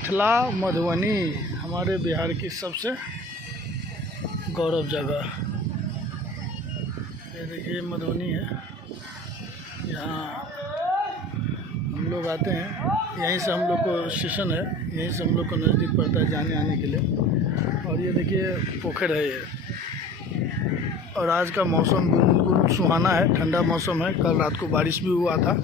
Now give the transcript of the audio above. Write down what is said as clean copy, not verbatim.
मिथिला मधुबनी हमारे बिहार की सबसे गौरव जगह। ये देखिए मधुबनी है, यहाँ हम लोग आते हैं, यहीं से हम लोग को स्टेशन है, यहीं से हम लोग को नज़दीक पड़ता है जाने आने के लिए। और ये देखिए पोखर है ये। और आज का मौसम बिल्कुल सुहाना है, ठंडा मौसम है। कल रात को बारिश भी हुआ था।